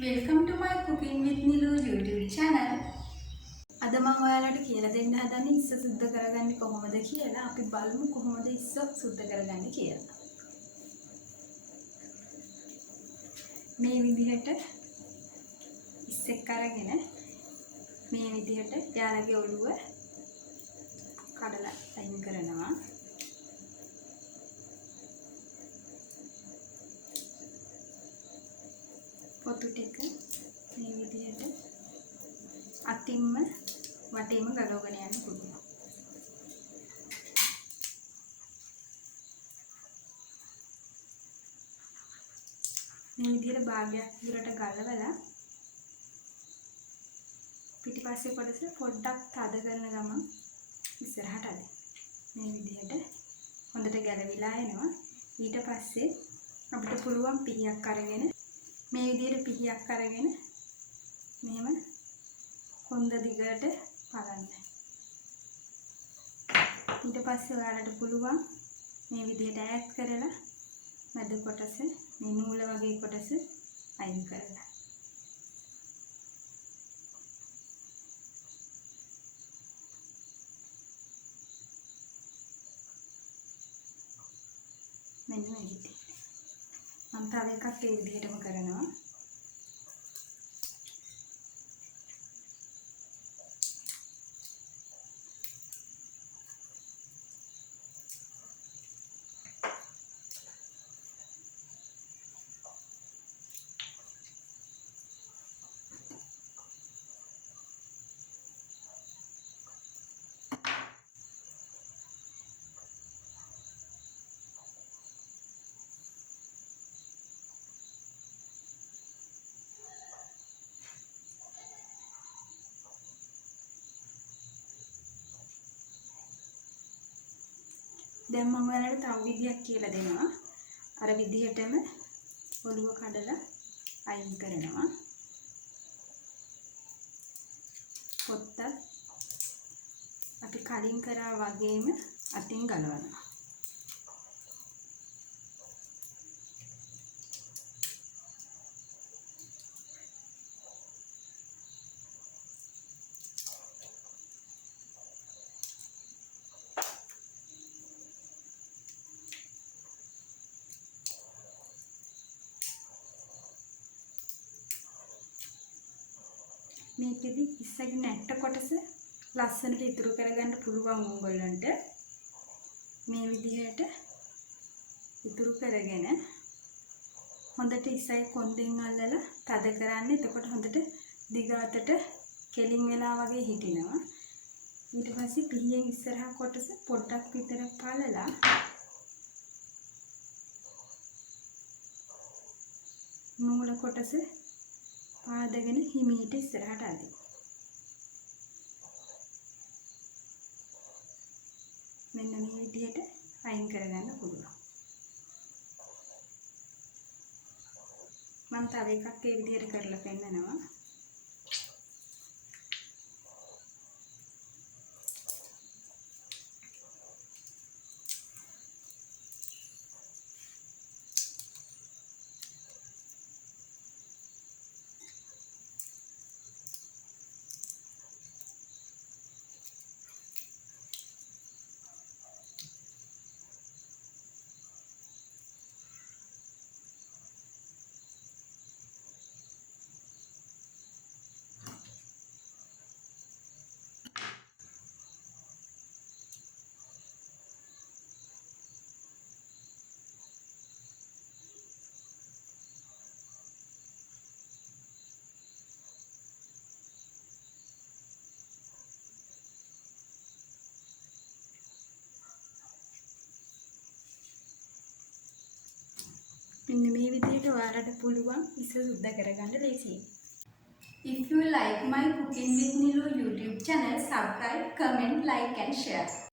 Welcome to my Cooking with Nilu YouTube channel. අද මම ඔයාලට කියලා දෙන්න හදන්නේ ඉස්ස සුද්ධ කරගන්නේ කොහොමද කියලා. අපි බලමු කොහොමද ඉස්ස සුද්ධ කරගන්නේ කියලා. මේ විදිහට ඉස්සෙක් අරගෙන මේ විදිහට යාළගේ ඔළුව කඩලා අයින් කරනවා. පොතු ටික මේ විදිහට අතින්ම වටේම ගලවගෙන යන්න පුළුවන්. මේ විදිහට භාගයක් දුරට ගලවලා පිටිපස්සේ කොටස පොඩ්ඩක් තද කරන ගමන් ඉස්සරහට අදින්න. මේ විදිහට හොඳට ගැලවිලා එනවා. ඊට පස්සේ අපිට පුළුවන් පිහියක් අරගෙන මේ විදිහට පිහියක් අරගෙන මෙහෙම කොන්ද දිගට පලන්න. ඊට පස්සේ ඔයාලට පුළුවන් මේ විදිහට ඈඩ් කරලා මැද කොටස මේ නූල වගේ කොටස අයින් කරලා. මෙන්න මේ විදිහට. මම තව එකක් ඒ විදිහටම කරනවා. දැන් මම ඔයාලට තව විදියක් කියලා දෙනවා. අර විදිහටම ඔළුව කඩලා අයින් කරනවා. පොත්ත අපි කලින් කරා වගේම අතින් ගලවනවා. මේකෙදි ඉස්සගේ නැට්ට කොටස ලස්සනට ඉතුරු කරගන්න පුළුවන් උඹලන්ට මේ විදිහට ඉතුරු කරගෙන හොඳට ඉස්සයි කොන්දෙන් අල්ලලා තද කරන්න. එතකොට හොඳට දිග අතට කෙලින් වෙලා වගේ හිටිනවා. ඊට පස්සේ පිහියෙන් ඉස්සරහා කොටස පොඩ්ඩක් විතර පළලා නූල කොටස පාදගෙන හිමීට ඉස්සරහට අදින්න. මෙන්න මේ විදිහට අයින් කරගන්න පුළුවන්. මම තව එකක් ඒ විදිහට කරලා පෙන්නනවා. මෙන්න මේ විදිහට ඔයාලට පුළුවන් ඉස්ස සුද්ධ කරගන්න ලේසියි. If you like my Cooking with Nilu YouTube channel, subscribe, comment, like and share.